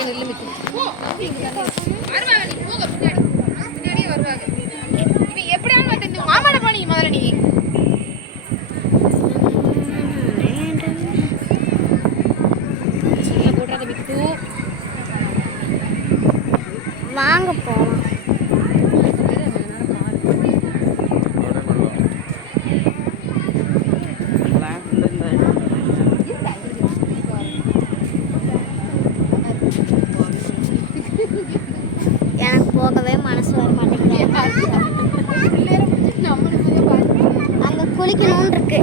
ஏன் நெல்லு மிக்கு வருவாங்க, நீ போங்க பின்னாடியே வருவாங்க. இவன் எப்படியாவது வந்து இந்த மாமாட போனீ முதல்ல நீ சின்ன போடுறத மிக்கு வாங்க போகலாம். எனக்கு போகவே மனசு வர மாட்டேங்குது. அங்க குளிக்கணும்னு இருக்கு.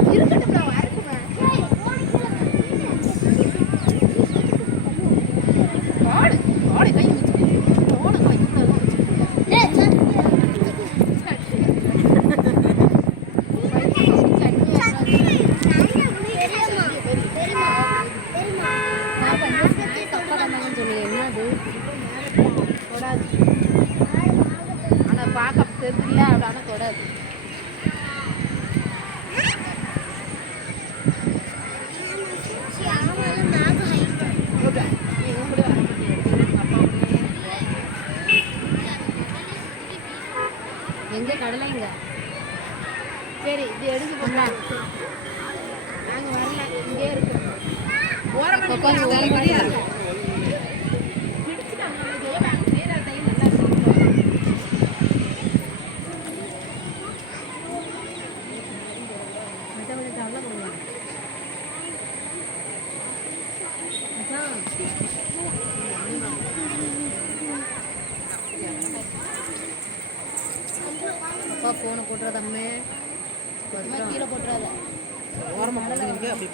ஆனா பார்க்க தெரியல அப்படின்னா தொடாது. எங்க கடலைங்க சரி இது எடுத்து போடலாம். நாங்க வரல, இங்கே இருக்கோம். அப்பா ஃபோனை போட்டுறது அம்மே கீழே போட்டுறாத. ஓரமாக அப்படி